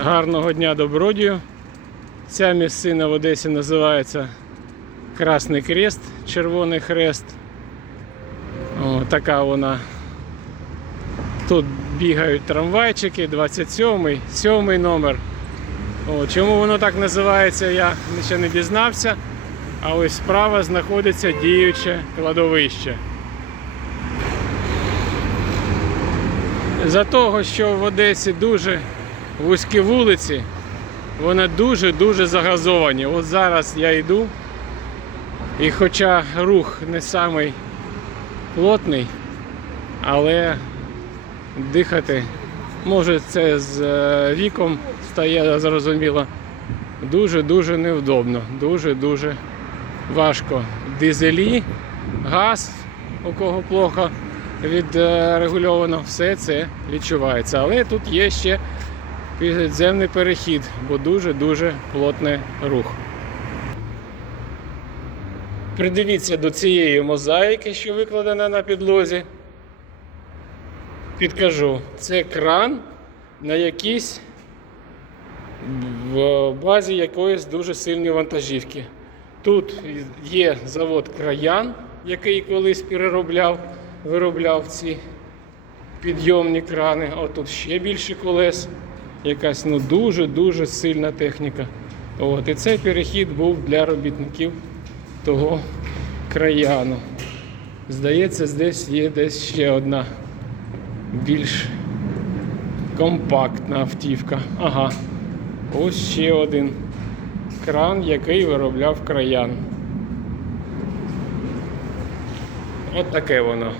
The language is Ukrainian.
Гарного дня добродію. Ця місцина в Одесі називається Красний Крест, Червоний Хрест. О, така вона. Тут бігають трамвайчики, 27-й, 7 номер. О, чому воно так називається, я ще не дізнався. А ось справа знаходиться діюче кладовище. За того, що в Одесі дуже вузькі вулиці, вони дуже-дуже загазовані. От зараз я йду, і хоча рух не самий плотний, але дихати, може це з е, віком стає зрозуміло, дуже-дуже невдобно, дуже-дуже важко. Дизелі, газ, у кого плохо відрегульовано, все це відчувається. Але тут є ще підземний перехід, бо дуже-дуже плотний рух. Придивіться до цієї мозаїки, що викладена на підлозі. Підкажу, це кран на якійсь в базі якоїсь дуже сильної вантажівки. Тут є завод Краян, який колись переробляв, виробляв ці підйомні крани. А тут ще більше колес. Якась ну дуже-дуже сильна техніка. От, і цей перехід був для робітників того краяну. Здається, здесь є десь ще одна більш компактна автівка. Ага. Ось ще один кран, який виробляв краян. От таке воно.